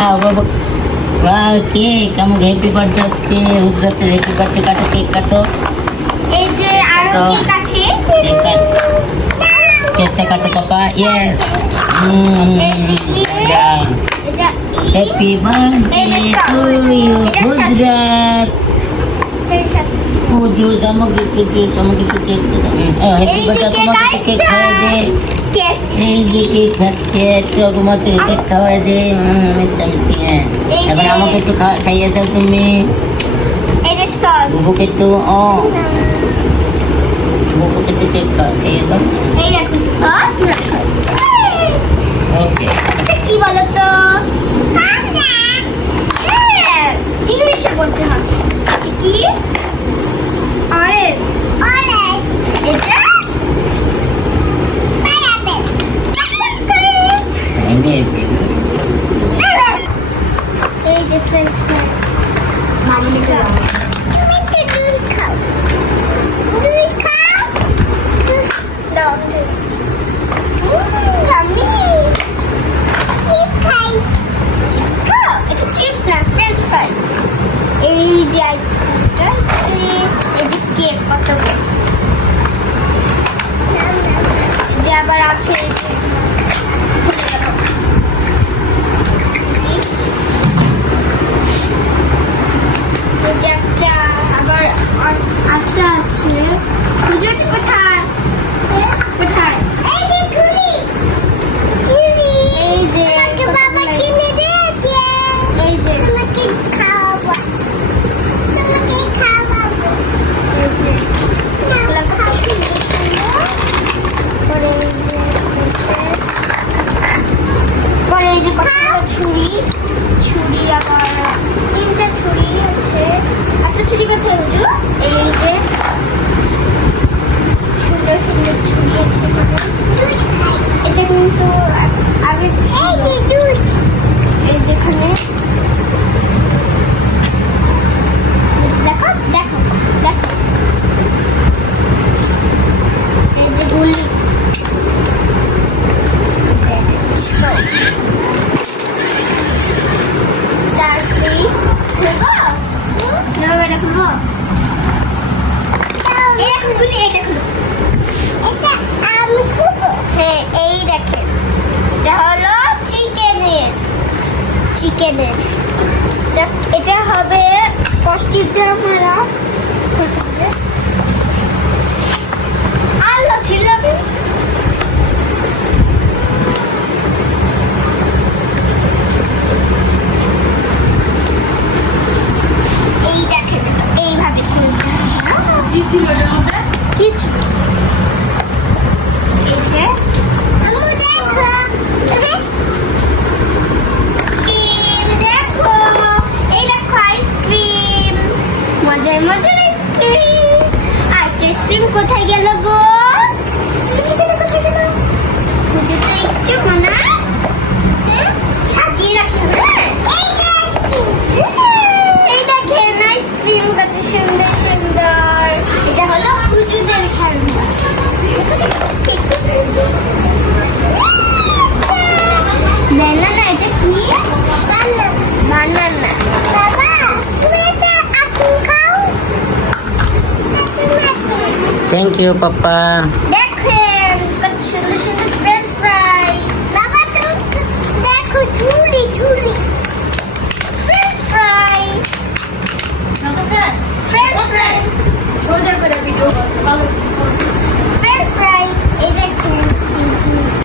वाह केक আমাকে happy birthday আজকে হুজরাতের হ্যাপি বার্থডে কাটো কেক কাটো এই যে আরো কেক আছে কেকটা কাটো পাপা yes happy birthday to you Hujrat juice আমাকে একটু কেক দে হ্যাপি বার্থডে তোমাকে কেক খাওয়াই দে এই যে কেক খাচ্ছে একটু তোমাকে কেক খাওয়াই দে মিথ্যা মিথ্যা এখন আমাকে একটু খাইয়ে দাও তুমি এই যে সস বুবুকে একটু বুবুকে একটু কেক খাইয়ে দাও এই দেখুন সস ওকে এটা কি বলো তো ইংলিশে বলতে হবে কি অরেঞ্জ এটা এই যে ফ্রেঞ্চ ফ্রাই মানিটা তুমি তো দুধ খাও দাও আমি চিপস খাই চিপস খাও এটা চিপস না ফ্রেঞ্চ ফ্রাই এই যে এই যে কেক কত যে আবার আছে আবার আটটা আছে পুজোটা কোথায় কোথায় এই যে ছুরি এই যে আমাকে বাবা কিনে দিয়েছে এই যে তোমাকে খাওয়াবো এই যে না খাওয়াবো পরে এই যে পরে এই যে ছুরি আবার তিনটা ছুরি আছে একটা ছুরি কোথায় রুজু এই যে সুন্দর সুন্দর ছুরি আছে এটা কিন্তু আগে এই যেখানে দেখো দেখো দেখো এই যে গুলি চার্জ দিই খুলবো এটা খুলবো এটা খুলি এটা খুলবো এটা আমি খুলবো হ্যাঁ এই দেখেন এটা হলো চিকেনের এটা হবে পজিটিভ দ্বারা আলো ছিল এই দেখেন এইভাবে কিছু এই যে দেখো এই দেখো আইসক্রিম মজার মজার আইসক্রিম আইসক্রিম কোথায় গেল গো কোথায় গেল খুঁজে তো একটু মনে সাজিয়ে রাখি এই দেখেন আইসক্রিম কত সুন্দর সুন্দর এটা হলো হুজুদের খেলনা বানানা এটা কি বানানা বাবা তুমি এটা আপনি খাও থ্যাংক ইউ পাপা